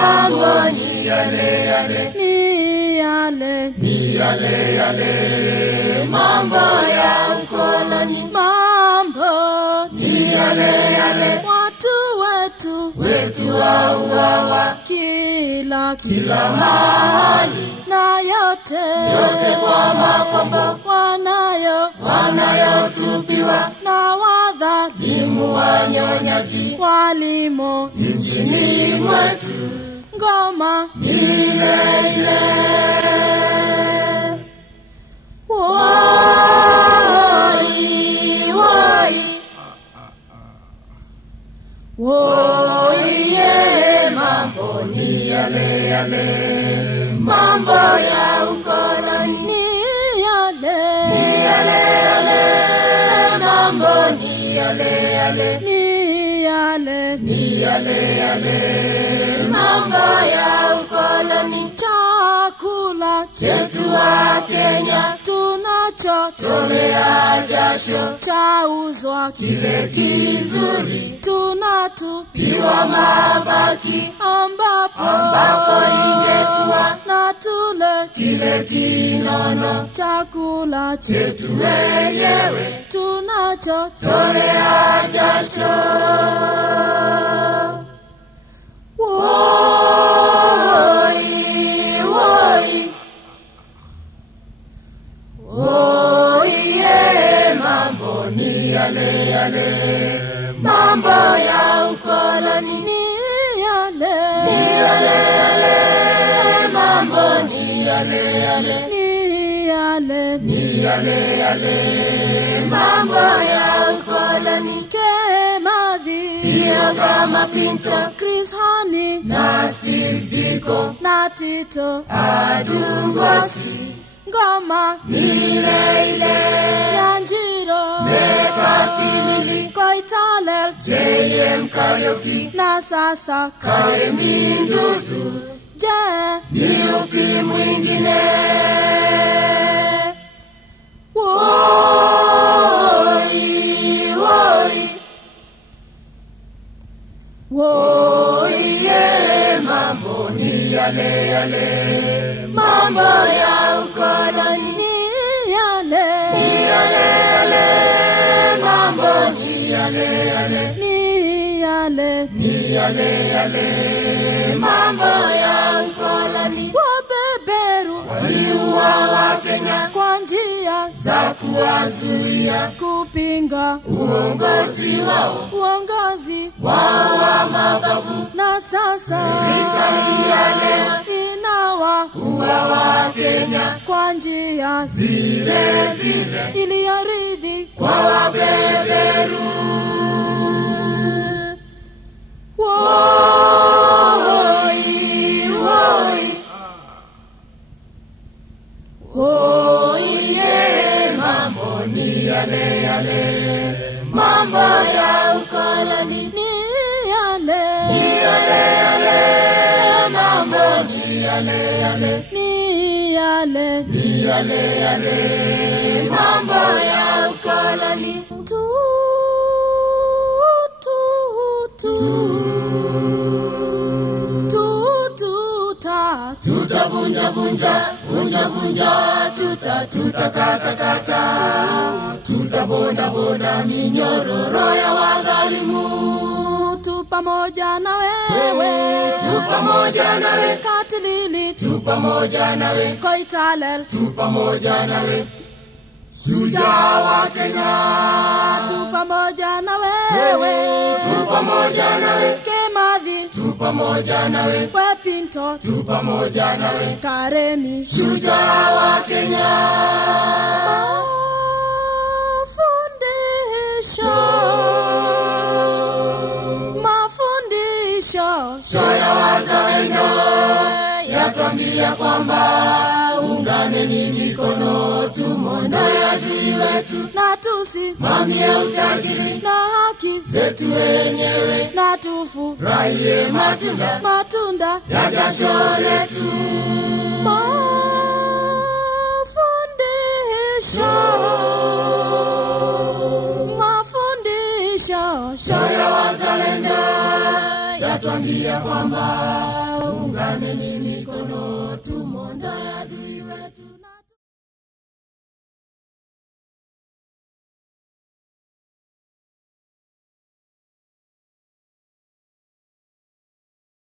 mambo ni yale yale, mambo ya ukoloni, mambo ni yale yale, watu wetu wauawa kila mahali, na yote kwa makombo wanayotupiwa na wadhalimu wanyonyaji walimo nchini mwetu. Ngoma ile woi, mambo ni yale, mambo ya ukoloni ni yale, mambo ni yale, mambo ya ukoloni. Chakula chetu wa Kenya tunachotolea jasho, chauzwa kile kizuri tunatupiwa mabaki, ambapo ingekuwa na tule kile kinono. Chakula chetu wenyewe tunachotolea jasho. Mambo ni yale, mambo ya ukoloni ni yale, mambo ni yale, mambo ya ukoloni. Kemadhi kama Pinto, Chris Hani na Steve Biko na Tito Adungosi. Ngoma ile Nyanjiro Mekatilili Koitalel JM Karaoke na sasa Karemi Nduzu. Je ni upi mwingine? Mambo ni yale, mambo ya ukoloni ni yale, mambo ni yale, mambo ya ukoloni. Wabeberu waliuawa Kenya kwa njia za kuwazuia kupinga uongozi wao wa mabavu, na sasa serikali ya leo inawaua Kenya kwa njia zile iliyoridhi kwa wabeberu. Mambo ni yale, mambo ya ukoloni ni yale, mambo ni yale, mambo ya ukoloni. Tutavunja, tutakatakata, tutabonda minyororo ya wadhalimu. Tu pamoja na wewe, Katilili, tu pamoja nawe, Koitalel, tu pamoja nawe, shujaa wa Kenya. tu pamoja na wewe, tu pamoja nawe, Kemadhi, tu pamoja nawe, Pinto, tu pamoja nawe, Karemi, shujaa wa Kenya. Mafundisho ya wazalendo yatwambia kwamba unganeni mikono, tumondoe adui wetu, na tusimamie utajiri na haki zetu wenyewe, na tufurahie matunda ya jasho letu. Mafundisho ya wazalendo yatwambia kwamba ungane ni mikono tumonda adui wetu.